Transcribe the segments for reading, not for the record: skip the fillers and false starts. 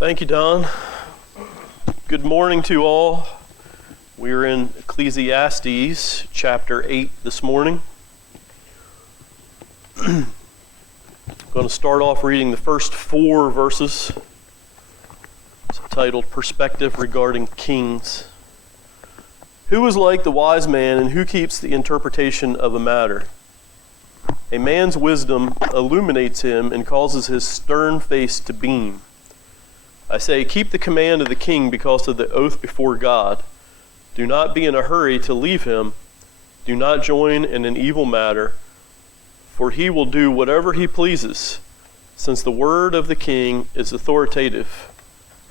Thank you, Don. Good morning to all. We're in Ecclesiastes chapter 8 this morning. I'm going to start off reading the first 4 verses. It's titled Perspective Regarding Kings. Who is like the wise man, and who keeps the interpretation of a matter? A man's wisdom illuminates him and causes his stern face to beam. I say, keep the command of the king because of the oath before God. Do not be in a hurry to leave him. Do not join in an evil matter, for he will do whatever he pleases, since the word of the king is authoritative.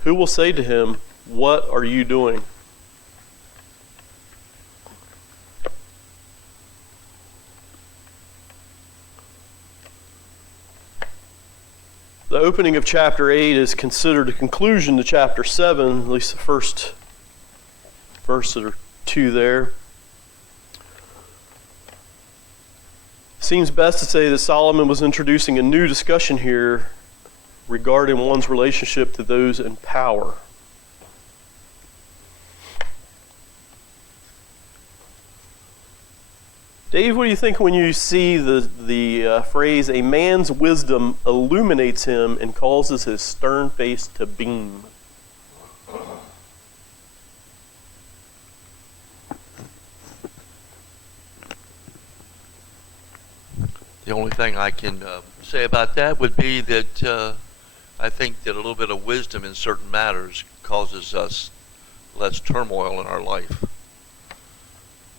Who will say to him, "What are you doing?" The opening of chapter 8 is considered a conclusion to chapter 7, at least the first verse or 2 there. Seems best to say that Solomon was introducing a new discussion here regarding one's relationship to those in power. Dave, what do you think when you see the phrase, a man's wisdom illuminates him and causes his stern face to beam? The only thing I can say about that would be that I think that a little bit of wisdom in certain matters causes us less turmoil in our life.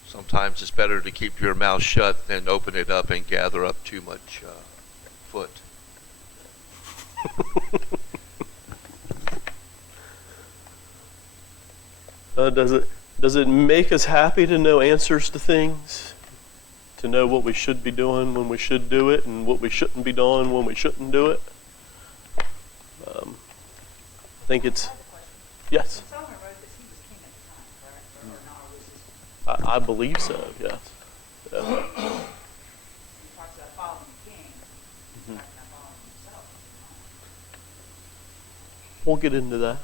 Sometimes it's better to keep your mouth shut than open it up and gather up too much foot. Does it make us happy to know answers to things? To know what we should be doing when we should do it, and what we shouldn't be doing when we shouldn't do it? I think it's... Yes? I believe so, yes. Yeah. Mm-hmm. We'll get into that.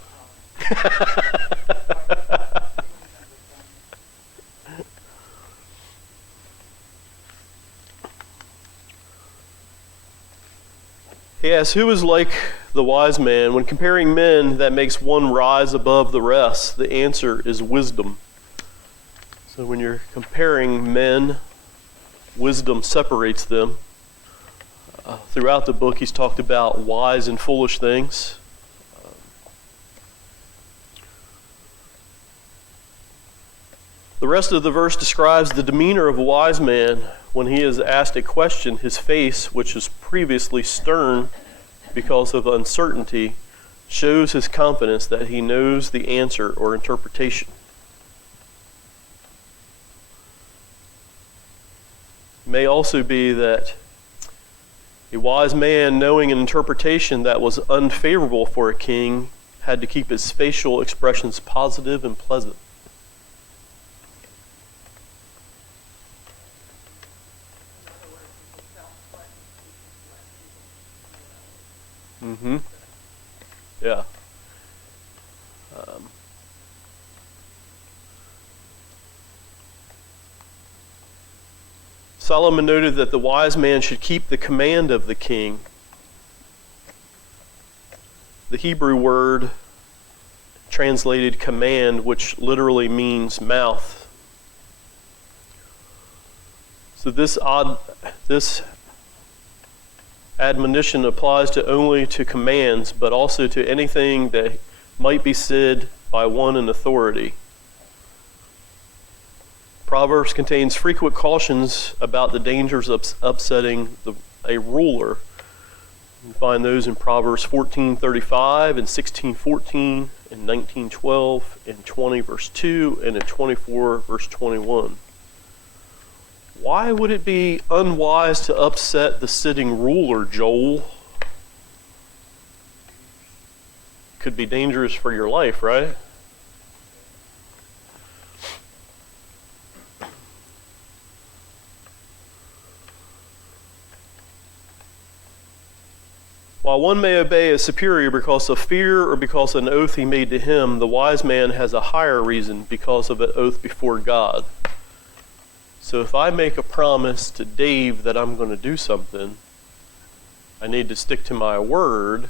Yes, who is like the wise man? When comparing men that makes one rise above the rest, the answer is wisdom. So when you're comparing men, wisdom separates them. Throughout the book, he's talked about wise and foolish things. The rest of the verse describes the demeanor of a wise man when he is asked a question. His face, which was previously stern because of uncertainty, shows his confidence that he knows the answer or interpretation. It may also be that a wise man, knowing an interpretation that was unfavorable for a king, had to keep his facial expressions positive and pleasant. Mm-hmm. Yeah. Solomon noted that the wise man should keep the command of the king. The Hebrew word translated command, which literally means mouth. So this admonition applies to only to commands, but also to anything that might be said by one in authority. Proverbs contains frequent cautions about the dangers of upsetting a ruler. You can find those in Proverbs 14:35 and 16:14 and 19:12 and 20 verse 2 and in 24 verse 21. Why would it be unwise to upset the sitting ruler, Joel? Could be dangerous for your life, right? While While one may obey a superior because of fear or because of an oath he made to him, the wise man has a higher reason because of an oath before God. So if I make a promise to Dave that I'm going to do something, I need to stick to my word,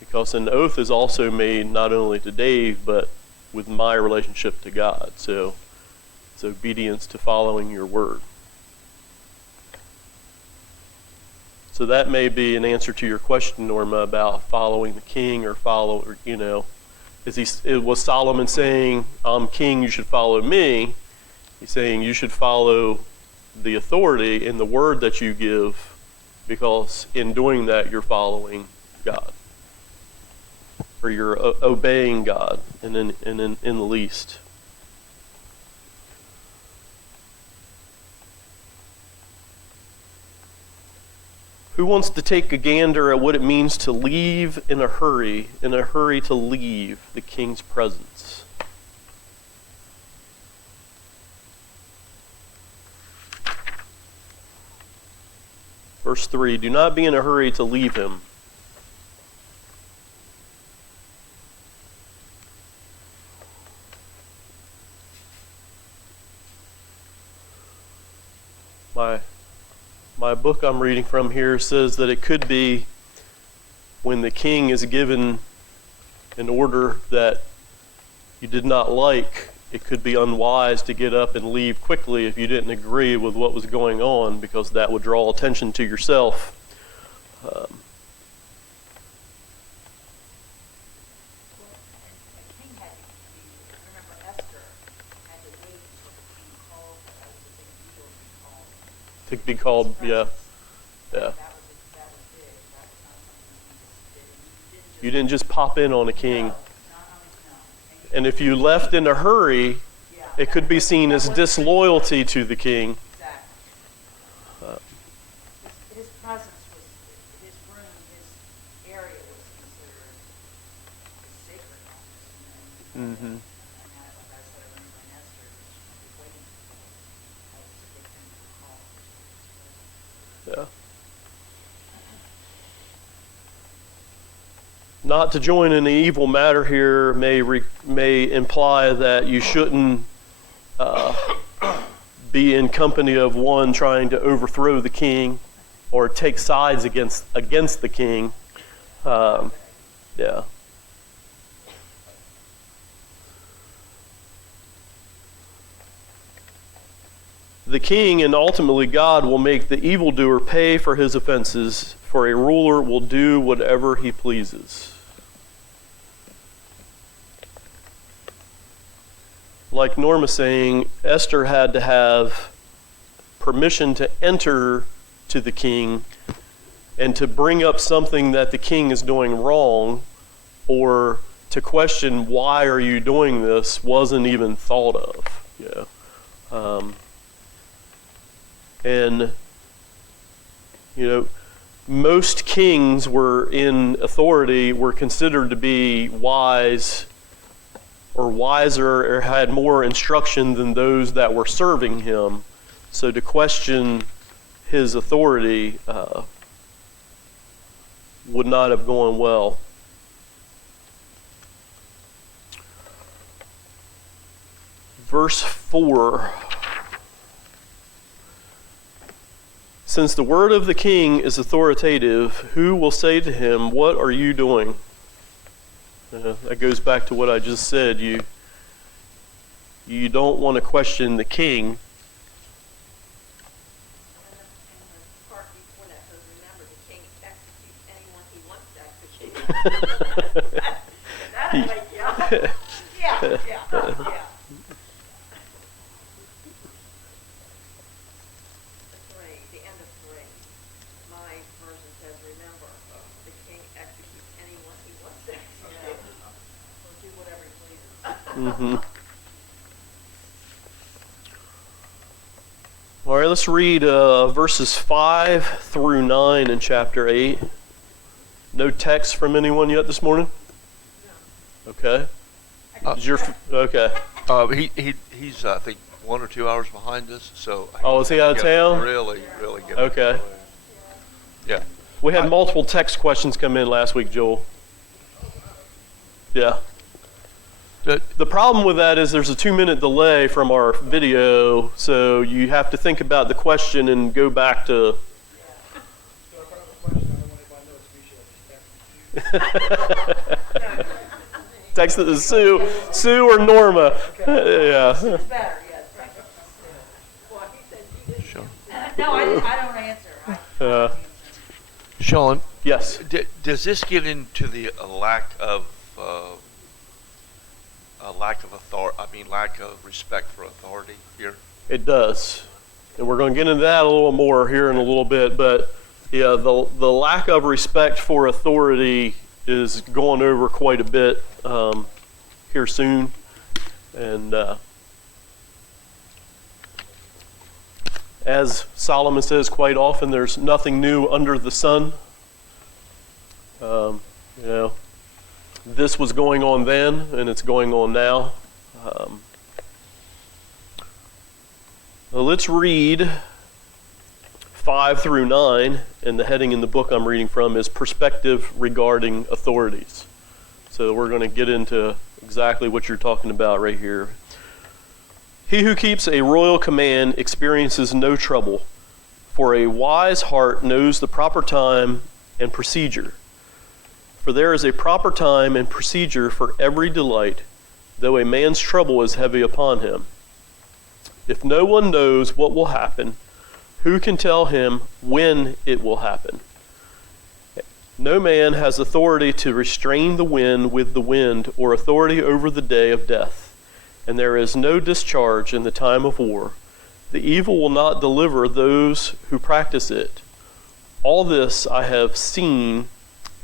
because an oath is also made not only to Dave, but with my relationship to God. So it's obedience to following your word. So that may be an answer to your question, Norma, about following the king or was Solomon saying, I'm king, you should follow me? He's saying you should follow the authority in the word that you give, because in doing that you're following God. Or you're obeying God in the least. Who wants to take a gander at what it means to leave in a hurry to leave the king's presence? Verse 3, do not be in a hurry to leave him. My book I'm reading from here says that it could be when the king is given an order that you did not like, it could be unwise to get up and leave quickly if you didn't agree with what was going on, because that would draw attention to yourself. To be called, yeah. You didn't just pop in on a king. And if you left in a hurry, it could be seen as disloyalty to the king. His presence was, his room, his area was considered sacred. Mm-hmm. Yeah. Not to join in the evil matter here may imply that you shouldn't be in company of one trying to overthrow the king or take sides against the king. Yeah. The king and ultimately God will make the evildoer pay for his offenses, for a ruler will do whatever he pleases. Like Norma saying, Esther had to have permission to enter to the king and to bring up something that the king is doing wrong, or to question why are you doing this wasn't even thought of. Yeah. And, most kings were in authority, were considered to be wise or wiser or had more instruction than those that were serving him. So to question his authority would not have gone well. Verse 4. Since the word of the king is authoritative, who will say to him, what are you doing? That goes back to what I just said. You don't want to question the king. And the part before that says, remember, the king executes anyone he wants to execute. That like, yeah. The end of 3. My version says, remember, the king executes anyone he wants to execute. Or do whatever he pleases. Mm-hmm. All right, let's read verses 5 through 9 in chapter 8. No text from anyone yet this morning? No. Okay. Okay. He's I think 1 or 2 hours behind us, so. Oh, is he out of town? Really get Okay. Yeah. We had multiple text questions come in last week, Joel. Yeah. The problem with that is there's a 2-minute delay from our video, so you have to think about the question and go back to. So if I have a question, I don't want anybody to know it's me, should I just Text it to Sue or Norma. Yeah. It's better, yes, right. Well, he said he didn't. Sure. No, I don't answer. Sean, Yes. does this get into the lack of authority? I mean, lack of respect for authority here. It does. And we're going to get into that a little more here in a little bit. But yeah, the lack of respect for authority is going over quite a bit here soon. And as Solomon says quite often, there's nothing new under the sun. You know, this was going on then, and it's going on now. Well, let's read 5 through 9, and the heading in the book I'm reading from is Perspective Regarding Authorities. So we're going to get into exactly what you're talking about right here. He who keeps a royal command experiences no trouble, for a wise heart knows the proper time and procedure. For there is a proper time and procedure for every delight, though a man's trouble is heavy upon him. If no one knows what will happen, who can tell him when it will happen? No man has authority to restrain the wind with the wind, or authority over the day of death. And there is no discharge in the time of war. The evil will not deliver those who practice it. All this I have seen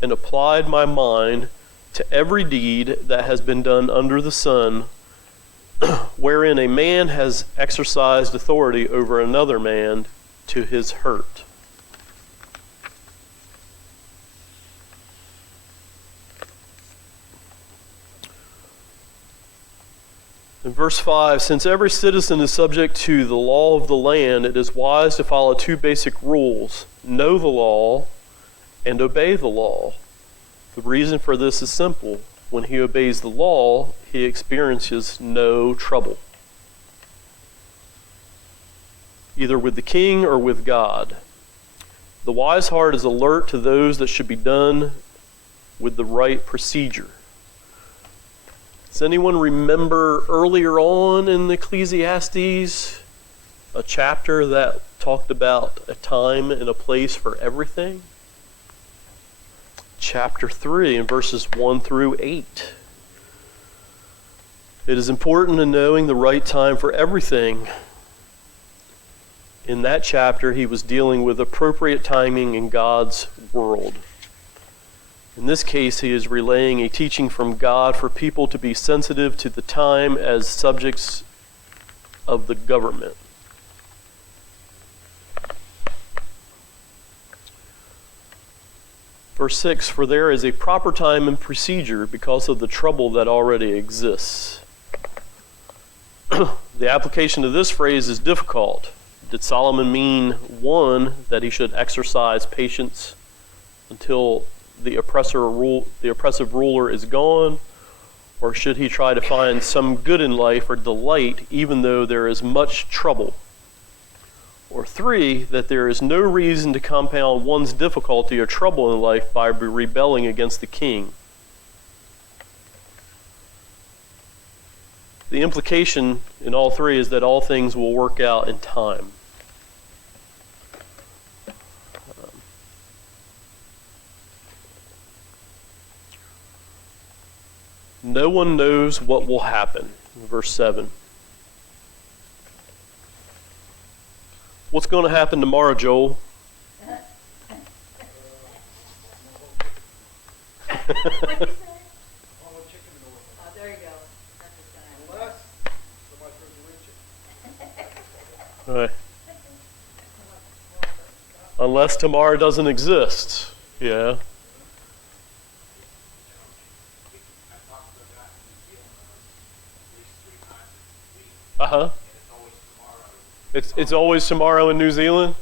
and applied my mind to every deed that has been done under the sun, wherein a man has exercised authority over another man to his hurt. In verse 5, since every citizen is subject to the law of the land, it is wise to follow 2 basic rules: know the law and obey the law. The reason for this is simple. When he obeys the law, he experiences no trouble, either with the king or with God. The wise heart is alert to those that should be done with the right procedure. Does anyone remember earlier on in Ecclesiastes a chapter that talked about a time and a place for everything? Chapter 3 in verses 1 through 8. It is important in knowing the right time for everything. In that chapter, he was dealing with appropriate timing in God's world. In this case, he is relaying a teaching from God for people to be sensitive to the time as subjects of the government. Verse 6, for there is a proper time and procedure because of the trouble that already exists. The application of this phrase is difficult. Did Solomon mean, 1, that he should exercise patience until the oppressive ruler is gone? Or should he try to find some good in life or delight even though there is much trouble? Or 3, that there is no reason to compound one's difficulty or trouble in life by rebelling against the king. The implication in all 3 is that all things will work out in time. No one knows what will happen. Verse 7. What's going to happen tomorrow, Joel? There you go. That's what's gonna happen. unless somebody throws a wrench in. All right. Unless tomorrow doesn't exist. Yeah. Uh-huh. It's always tomorrow in New Zealand?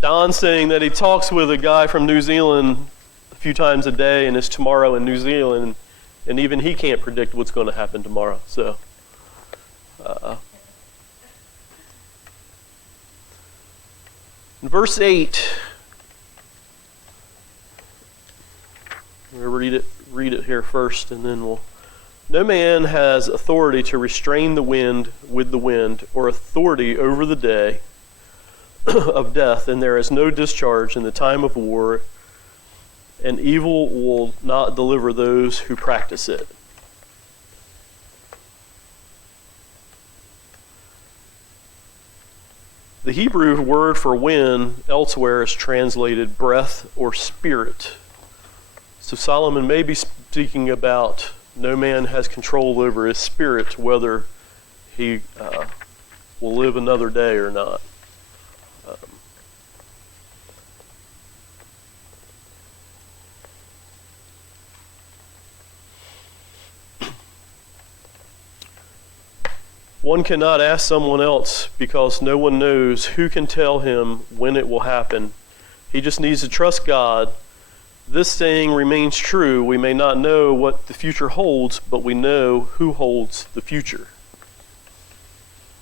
Don's saying that he talks with a guy from New Zealand a few times a day, and it's tomorrow in New Zealand, and even he can't predict what's going to happen tomorrow. So, in verse 8, I'm going to read it here first, and then we'll. No man has authority to restrain the wind with the wind, or authority over the day of death, and there is no discharge in the time of war, and evil will not deliver those who practice it. The Hebrew word for wind elsewhere is translated breath or spirit. So Solomon may be speaking about no man has control over his spirit, whether he will live another day or not. One cannot ask someone else because no one knows who can tell him when it will happen. He just needs to trust God. This saying remains true. We may not know what the future holds, but we know who holds the future.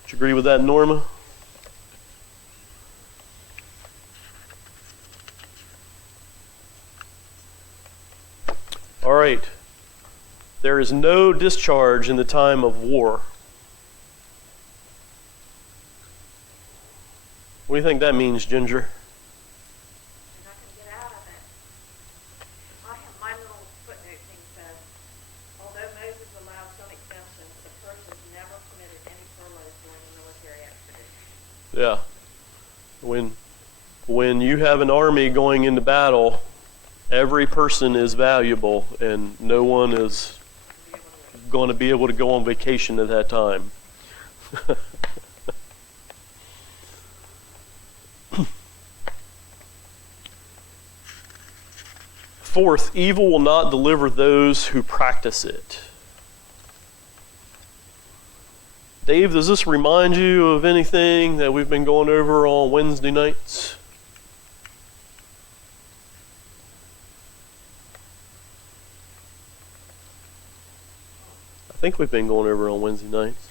Do you agree with that, Norma? All right. There is no discharge in the time of war. What do you think that means, Ginger? You're not going to get out of it. My little footnote thing says, although Moses allowed some exemptions, the person never permitted any furloughs during a military expedition. Yeah. When you have an army going into battle, every person is valuable, and no one is going to be able to go on vacation at that time. Fourth, evil will not deliver those who practice it. Dave, does this remind you of anything that we've been going over on Wednesday nights? I think we've been going over on Wednesday nights.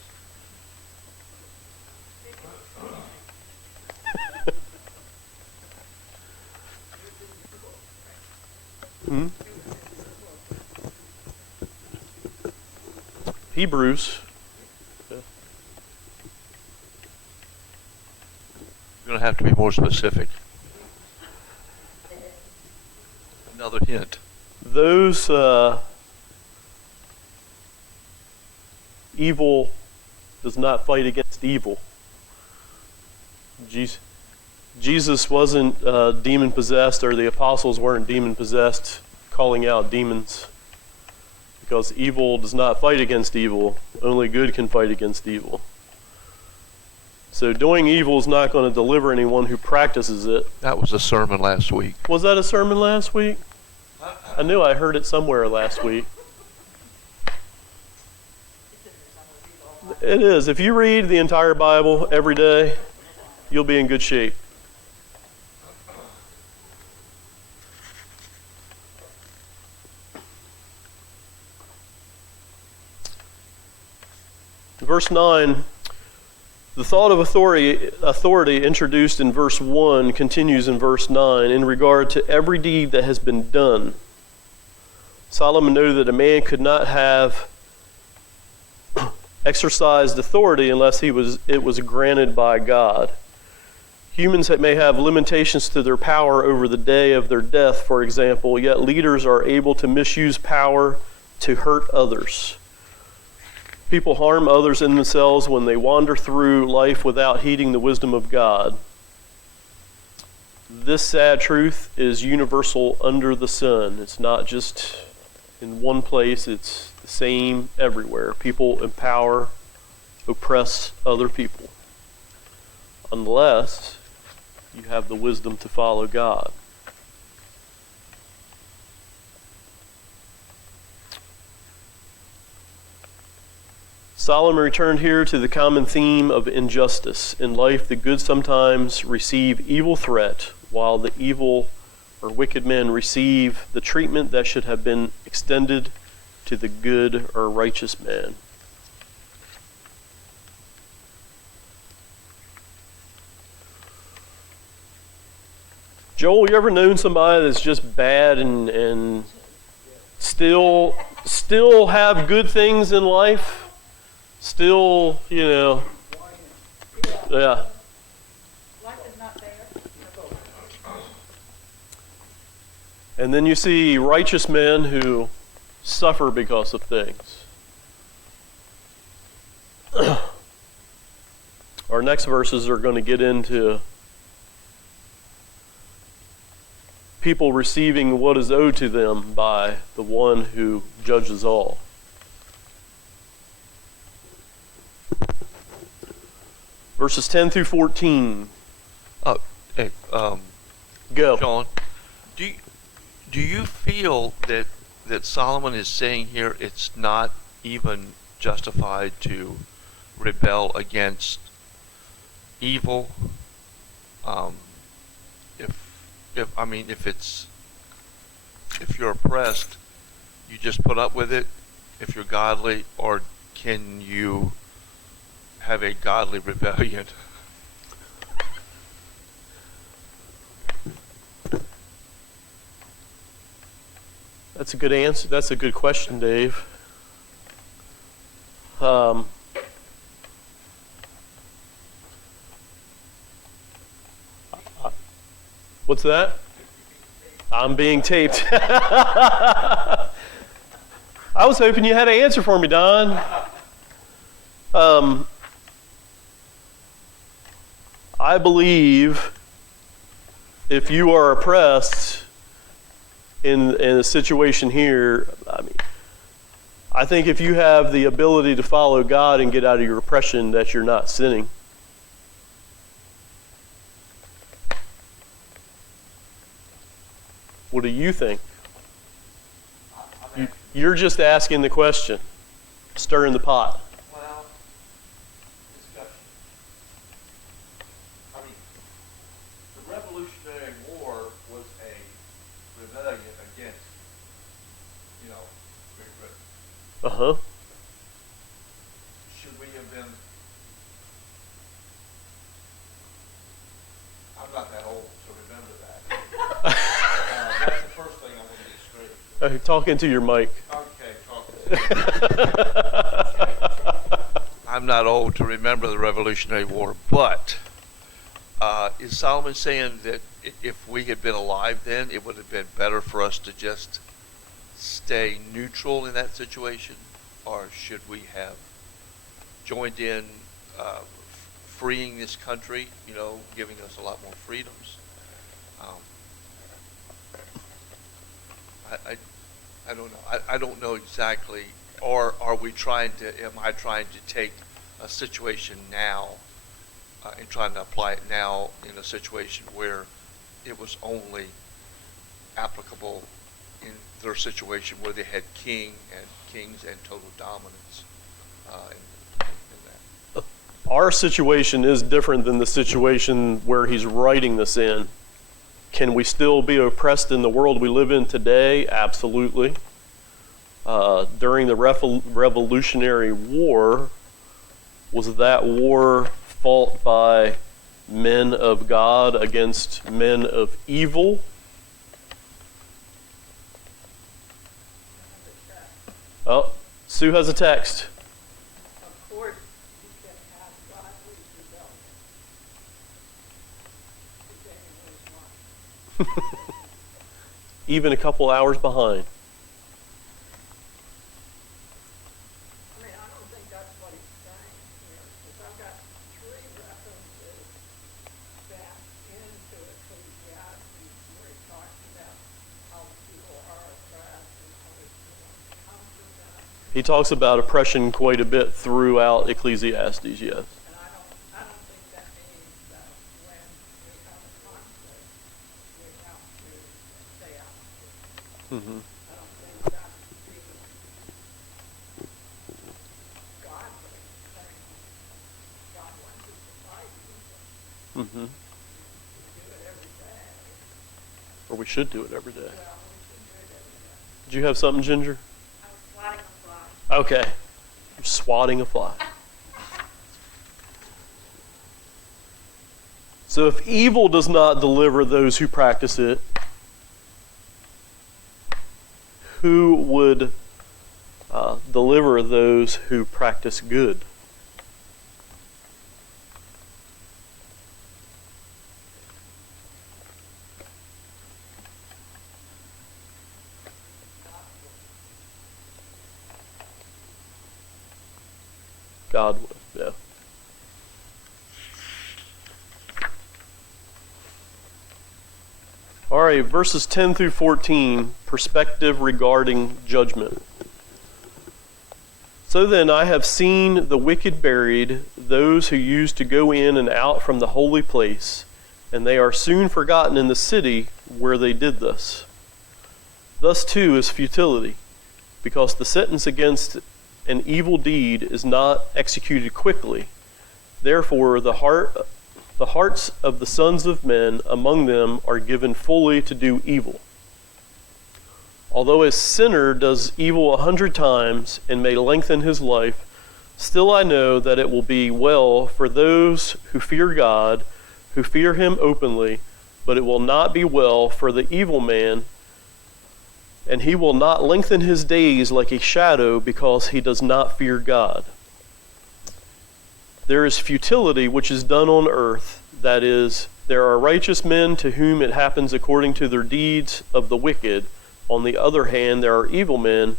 Hmm? Hebrews. You're going to have to be more specific. Another hint. Those evil does not fight against evil. Jesus wasn't demon possessed, or the apostles weren't demon possessed, calling out demons. Because evil does not fight against evil. Only good can fight against evil. So doing evil is not going to deliver anyone who practices it. That was a sermon last week. Was that a sermon last week? I knew I heard it somewhere last week. It is. If you read the entire Bible every day, you'll be in good shape. Verse 9, the thought of authority introduced in verse 1 continues in verse 9 in regard to every deed that has been done. Solomon noted that a man could not have exercised authority unless it was granted by God. Humans may have limitations to their power over the day of their death, for example, yet leaders are able to misuse power to hurt others. People harm others and themselves when they wander through life without heeding the wisdom of God. This sad truth is universal under the sun. It's not just in one place, it's the same everywhere. People empower, oppress other people, unless you have the wisdom to follow God. Solomon returned here to the common theme of injustice. In life, the good sometimes receive evil threat, while the evil or wicked men receive the treatment that should have been extended to the good or righteous man. Joel, you ever known somebody that's just bad and still have good things in life? Still, yeah. Life is not fair. And then you see righteous men who suffer because of things. Our next verses are going to get into people receiving what is owed to them by the one who judges all. Verses 10 through 14. Hey, Go. John, do you feel that Solomon is saying here it's not even justified to rebel against evil? If you're oppressed, you just put up with it if you're godly, or can you have a godly rebellion? That's a good answer. That's a good question, Dave. What's that? I'm being taped. I was hoping you had an answer for me, Don. I believe if you are oppressed in a situation here, I think if you have the ability to follow God and get out of your oppression, that you're not sinning. What do you think? You're just asking the question, stirring the pot. Well, discussion. The Revolutionary War was a rebellion against, Great Britain. Uh-huh. Should we have been? I'm not that old, so remember that. That's the first thing I want to get straight. Talking to your mic. Okay, talk. I'm not old to remember the Revolutionary War, but is Solomon saying that if we had been alive then, it would have been better for us to just stay neutral in that situation? Or should we have joined in freeing this country, giving us a lot more freedoms? I don't know. I don't know exactly. Or am I trying to take a situation now and trying to apply it now in a situation where it was only applicable in their situation where they had kings and total dominance in that? Our situation is different than the situation where he's writing this in. Can we still be oppressed in the world we live in today? Absolutely. During the Revolutionary War, was that war fought by men of God against men of evil? Oh, Sue has a text. Of course, you can have godly rebellion. Even a couple hours behind. I don't think that's what he's saying here, because I've got 3 references back into Ecclesiastes where he talks about how people are oppressed and how they comfort them. He talks about oppression quite a bit throughout Ecclesiastes, yes. And I don't think that means that when we have a conflict, we have to stay out. Mm-hmm. I don't think that's being godly. Mm-hmm. Or we should do it every day. Did you have something, Ginger? I was swatting a fly. Okay. You're swatting a fly. So if evil does not deliver those who practice it, who would deliver those who practice good? God would, yeah. All right, verses 10 through 14, perspective regarding judgment. So then I have seen the wicked buried, those who used to go in and out from the holy place, and they are soon forgotten in the city where they did this. Thus too is futility, because the sentence against an evil deed is not executed quickly. Therefore the hearts of the sons of men among them are given fully to do evil. Although a sinner does evil 100 times and may lengthen his life, still I know that it will be well for those who fear God, who fear him openly, but it will not be well for the evil man, and he will not lengthen his days like a shadow because he does not fear God. There is futility which is done on earth, that is, there are righteous men to whom it happens according to their deeds of the wicked. On the other hand, there are evil men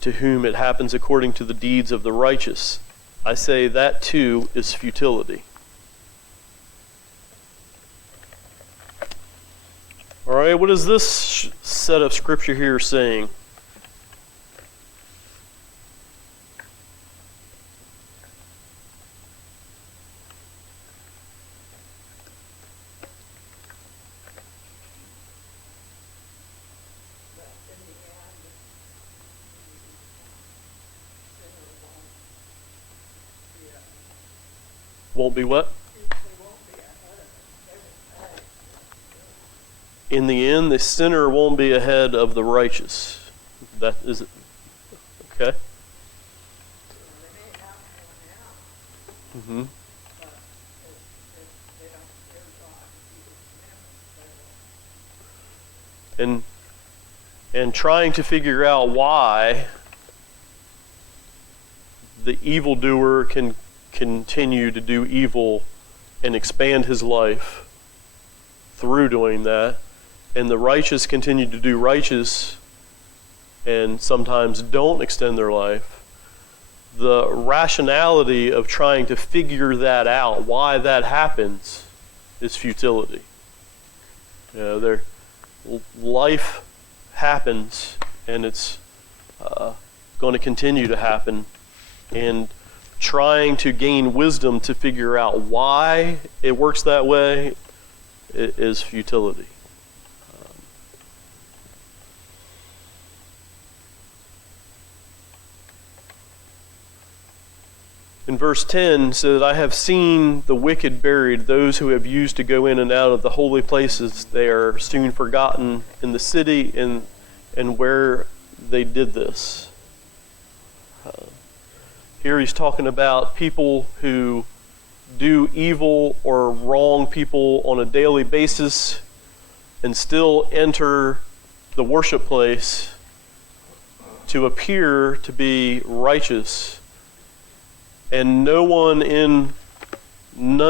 to whom it happens according to the deeds of the righteous. I say that too is futility. All right, what is this set of scripture here saying? Won't be what? In the end, the sinner won't be ahead of the righteous. That is it. Okay. Mm-hmm. And trying to figure out why the evildoer can continue to do evil and expand his life through doing that, and the righteous continue to do righteous and sometimes don't extend their life. The rationality of trying to figure that out, why that happens, is futility. Life happens, and it's going to continue to happen, and trying to gain wisdom to figure out why it works that way is futility. In verse 10, so that I have seen the wicked buried, those who have used to go in and out of the holy places, they are soon forgotten in the city and where they did this. Here he's talking about people who do evil or wrong people on a daily basis and still enter the worship place to appear to be righteous. And none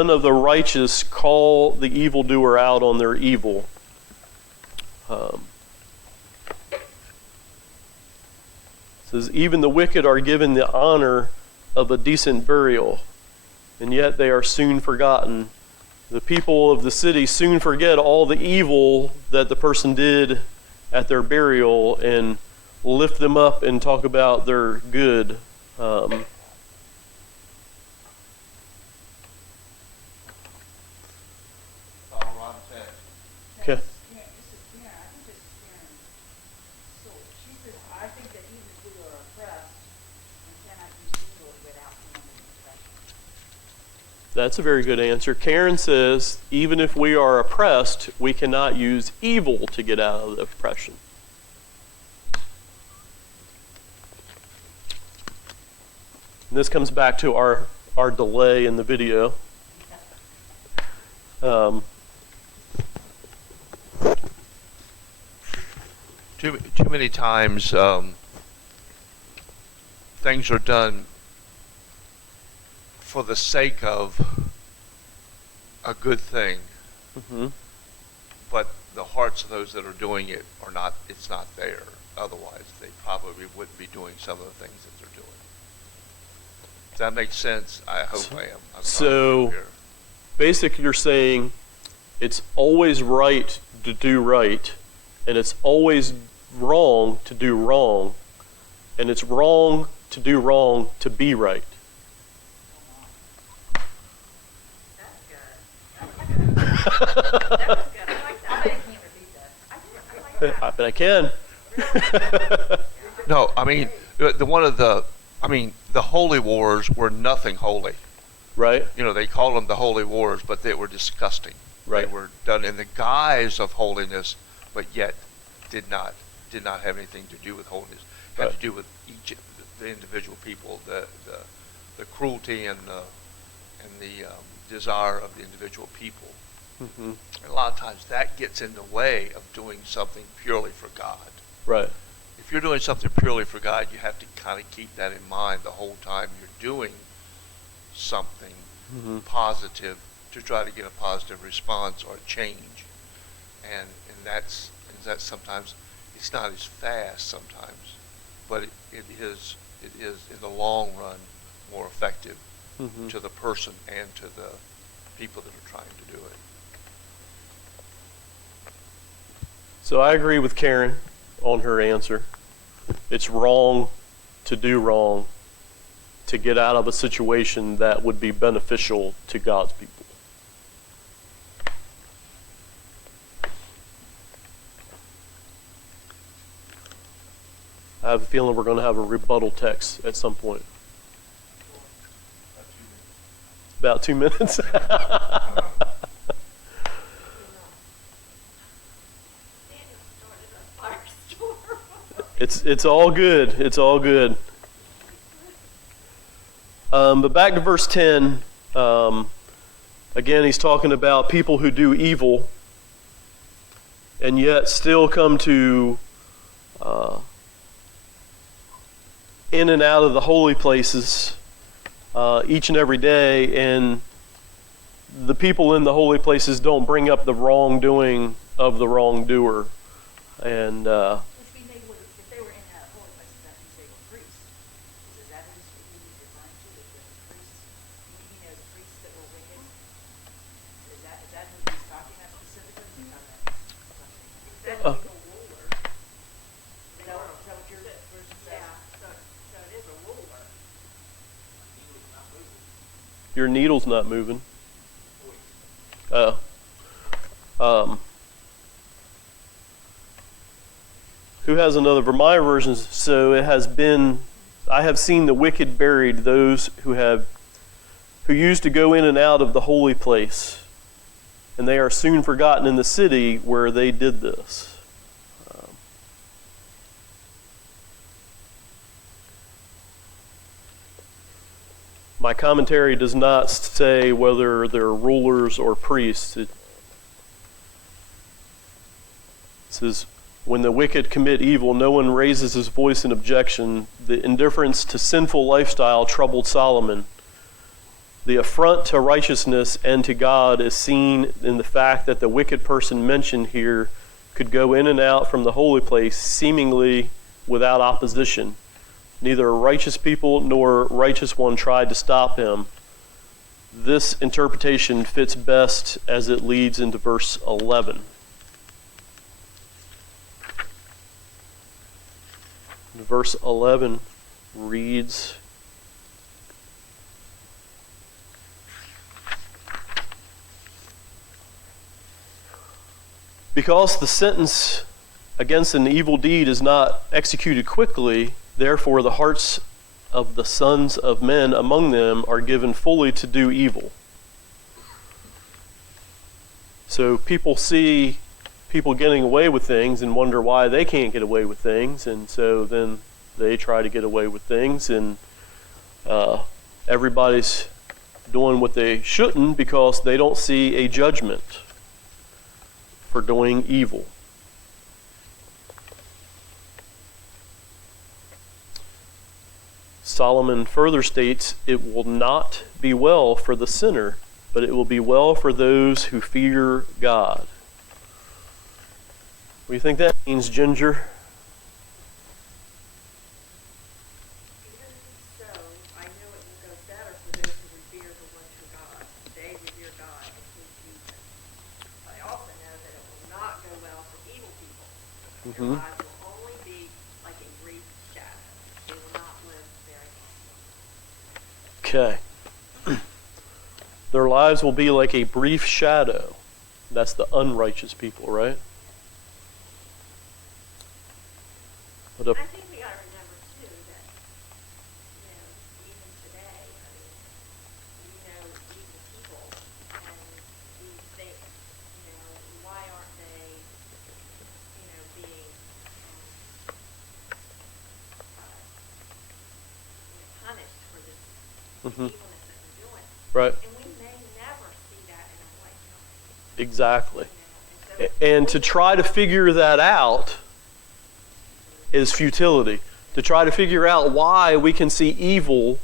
of the righteous call the evildoer out on their evil. It says, even the wicked are given the honor of a decent burial, and yet they are soon forgotten. The people of the city soon forget all the evil that the person did at their burial and lift them up and talk about their good. Okay. Yeah, this is Karen. I think this is Karen. So she says, I think that even if we are oppressed and cannot be single without someone in oppression. That's a very good answer. Karen says, even if we are oppressed, we cannot use evil to get out of the oppression. And this comes back to our delay in the video. Too many times things are done for the sake of a good thing, Mm-hmm. but the hearts of those that are doing it are not. It's not there. Otherwise, they probably wouldn't be doing some of the things that they're doing. Does that make sense? I hope I am. I'm So- here. Basically, you're saying it's always right to do right, and it's always wrong to do wrong, and it's wrong to do wrong to be right. That's good. That was good. I like I that. bet he can't repeat that. I like that. But I can. No, I mean the holy wars were nothing holy. Right? You know, they called them the holy wars, but they were disgusting. Right. They were done in the guise of holiness, but yet did not have anything to do with holiness. It had Right. to do with each the individual people, the cruelty and the desire of the individual people. Mm-hmm. And a lot of times that gets in the way of doing something purely for God. Right. If you're doing something purely for God, you have to kind of keep that in mind the whole time you're doing something Mm-hmm. positive to try to get a positive response or a change. And that's sometimes it's not as fast sometimes, but it is in the long run more effective Mm-hmm. to the person and to the people that are trying to do it. So I agree with Karen on her answer. It's wrong to do wrong to get out of a situation that would be beneficial to God's people. I have a feeling we're going to have a rebuttal text at some point. About 2 minutes. Daniel started a firestorm. It's all good. It's all good. But back to verse 10. Again, he's talking about people who do evil and yet still come to in and out of the holy places each and every day, and the people in the holy places don't bring up the wrongdoing of the wrongdoer. And Which mean they would, if they were in that holy place, that means they were priests. Is that who he's referring to? Is the priests, the priests that were wicked? Is that who he's talking about specifically? Said Uh. he's a ruler. Is that what your version says? Yeah, so it is a ruler. your needle's not moving. Who has another? For my versions, so it has been. I have seen the wicked buried, those who used to go in and out of the holy place, and they are soon forgotten in the city where they did this. My commentary does not say whether they're rulers or priests. It says, when the wicked commit evil, no one raises his voice in objection. The indifference to sinful lifestyle troubled Solomon. The affront to righteousness and to God is seen in the fact that the wicked person mentioned here could go in and out from the holy place seemingly without opposition. Neither a righteous people nor a righteous one tried to stop him. This interpretation fits best as it leads into verse 11. Verse 11 reads, because the sentence against an evil deed is not executed quickly, therefore the hearts of the sons of men among them are given fully to do evil. So people see people getting away with things and wonder why they can't get away with things, and so then they try to get away with things, and everybody's doing what they shouldn't because they don't see a judgment for doing evil. Solomon further states, "It will not be well for the sinner, but it will be well for those who fear God." What do you think that means, Ginger? Even so, I know it will go better for those who revere the one true God. They revere God and hate Jesus. But I also know that it will not go well for evil people. Their lives will only be like a brief shadow. They will not live very long. Okay. Their lives will be like a brief shadow. That's the unrighteous people, right? But I think we got to remember too that, even today, we know evil people, and we think, why aren't they, being punished for this evilness that they're doing? right, And we may never see that in our lifetime. exactly. And so And to try to figure that out is futility. To try to figure out why we can see evil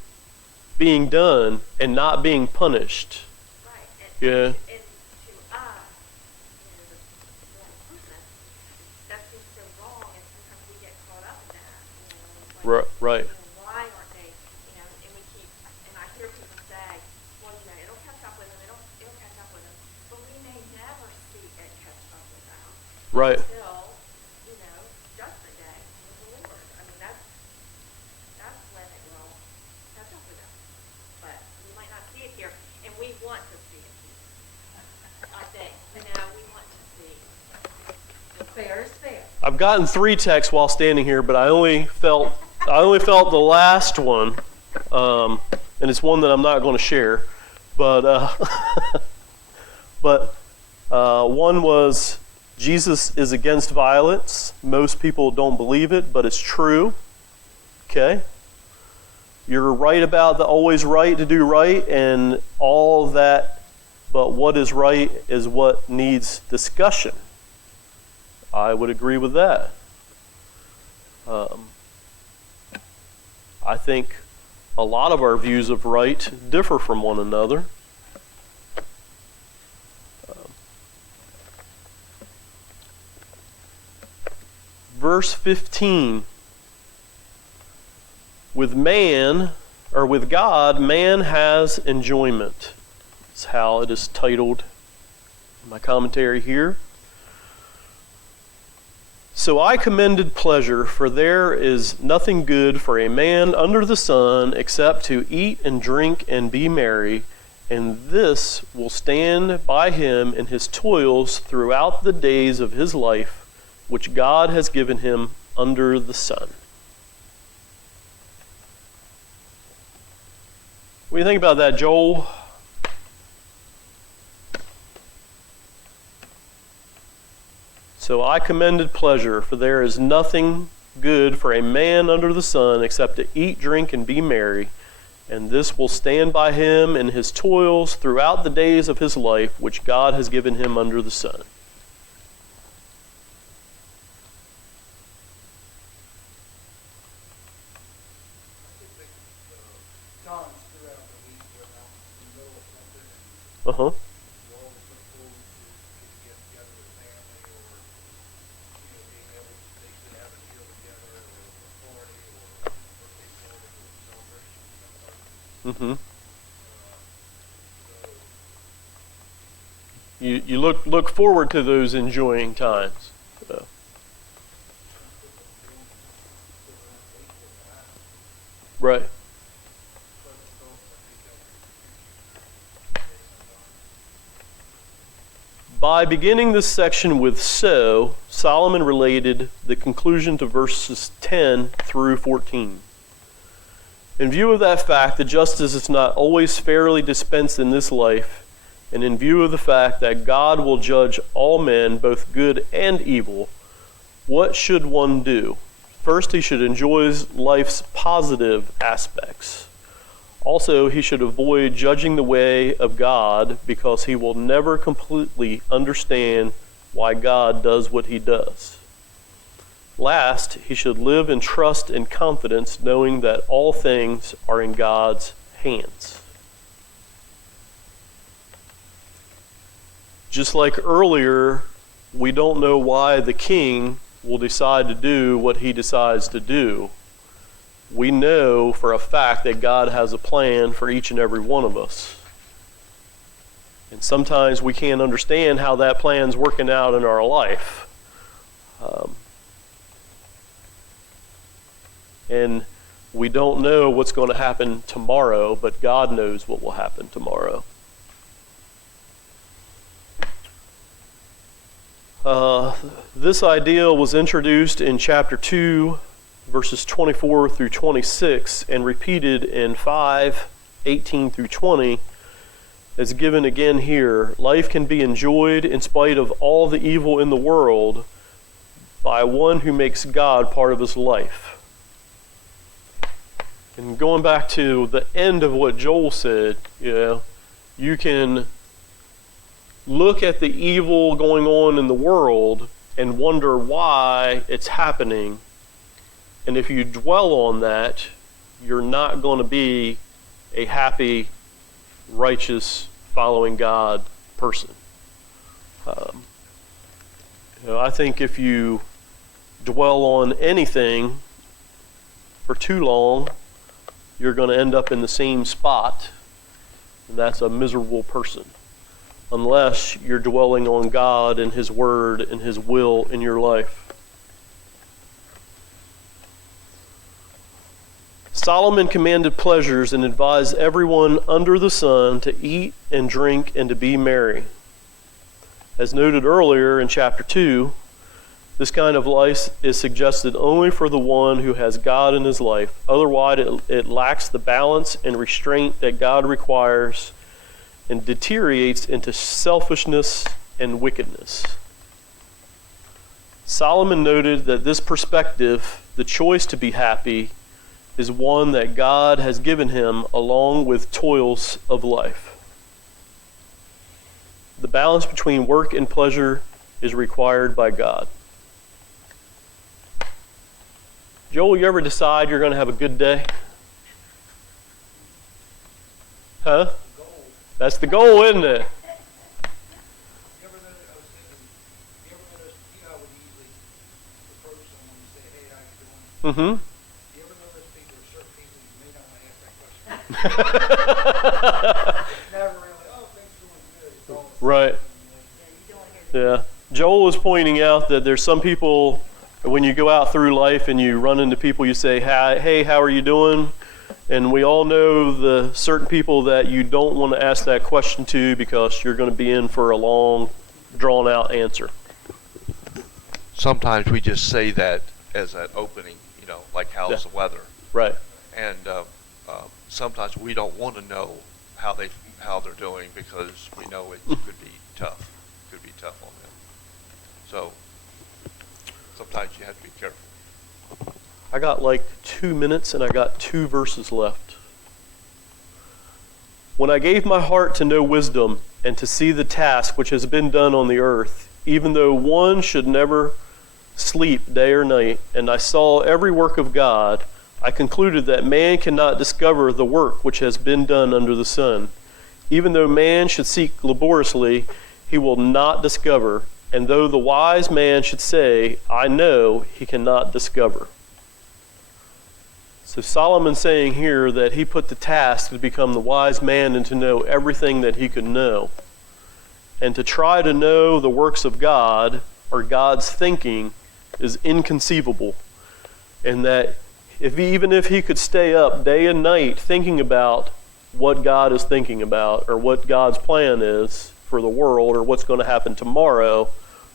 being done and not being punished. right. Yeah. And to us, the normal person, that seems so wrong, and sometimes we get caught up in that. Right. Why aren't they? And we keep. And I hear people say, well, it'll catch up with them. It'll catch up with them. But we may never see it catch up with them. Right. Until, Judgment Day with the Lord. I mean, that's when it will catch up with them. But we might not see it here, and we want to see it here. I think. We want to see. Fair is fair. I've gotten 3 texts while standing here, but I only felt the last one, and it's one that I'm not going to share. But one was, Jesus is against violence. Most people don't believe it, but it's true. Okay? You're right about the always right to do right and all that, but what is right is what needs discussion. I would agree with that. I think a lot of our views of right differ from one another. Verse 15. With God, man has enjoyment. That's how it is titled in my commentary here. So I commended pleasure, for there is nothing good for a man under the sun except to eat and drink and be merry, and this will stand by him in his toils throughout the days of his life, which God has given him under the sun. What do you think about that, Joel? So I commended pleasure, for there is nothing good for a man under the sun except to eat, drink, and be merry, and this will stand by him in his toils throughout the days of his life, which God has given him under the sun. Times throughout the week when I'm in the middle of something and Uh-huh. you always look forward to get together with family or, being able to safely have a meal together or a party or a birthday party or a celebration of some type. Mm-hmm. So, You look forward to those enjoying times. So, right. By beginning this section with so, Solomon related the conclusion to verses 10 through 14. In view of that fact, that justice is not always fairly dispensed in this life, and in view of the fact that God will judge all men, both good and evil, what should one do? First, he should enjoy life's positive aspects. Also, he should avoid judging the way of God because he will never completely understand why God does what he does. Last, he should live in trust and confidence, knowing that all things are in God's hands. Just like earlier, we don't know why the king will decide to do what he decides to do. We know for a fact that God has a plan for each and every one of us. And sometimes we can't understand how that plan's working out in our life. And we don't know what's going to happen tomorrow, but God knows what will happen tomorrow. This idea was introduced in chapter 2, verses 24 through 26, and repeated in 5:18 through 20. It's given again here. Life can be enjoyed in spite of all the evil in the world by one who makes God part of his life. And going back to the end of what Joel said, you can look at the evil going on in the world and wonder why it's happening. And if you dwell on that, you're not going to be a happy, righteous, following God person. I think if you dwell on anything for too long, you're going to end up in the same spot, and that's a miserable person. Unless you're dwelling on God and His Word and His will in your life. Solomon commanded pleasures and advised everyone under the sun to eat and drink and to be merry. As noted earlier in chapter 2, this kind of life is suggested only for the one who has God in his life. Otherwise, it lacks the balance and restraint that God requires and deteriorates into selfishness and wickedness. Solomon noted that this perspective, the choice to be happy, is one that God has given him along with toils of life. The balance between work and pleasure is required by God. Joel, you ever decide you're going to have a good day? Huh? That's the goal, isn't it? You ever notice, I was thinking, you ever notice, how we usually approach someone and say, hey, how you doing? Mm-hmm. You ever notice people, certain people, you may not want to ask that question. It's never really, oh, things going good. It's always, Right. You don't want to hear Yeah. Joel was pointing out that there's some people, when you go out through life and you run into people, you say, hey, how are you doing? And we all know the certain people that you don't want to ask that question to because you're going to be in for a long, drawn-out answer. Sometimes we just say that as an opening, like how's the weather? Right. And sometimes we don't want to know how they're doing because we know it could be tough. Could be tough on them. So sometimes you have to be careful. I got like 2 minutes and I got 2 verses left. When I gave my heart to know wisdom and to see the task which has been done on the earth, even though one should never sleep day or night, and I saw every work of God, I concluded that man cannot discover the work which has been done under the sun. Even though man should seek laboriously, he will not discover, and though the wise man should say, I know, he cannot discover. So Solomon's saying here that he put the task to become the wise man and to know everything that he could know. And to try to know the works of God, or God's thinking, is inconceivable. And that even if he could stay up day and night thinking about what God is thinking about, or what God's plan is for the world, or what's going to happen tomorrow,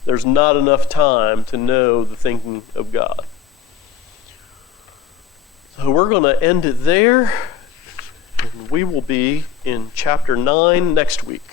there's not enough time to know the thinking of God. So we're going to end it there, and we will be in chapter 9 next week.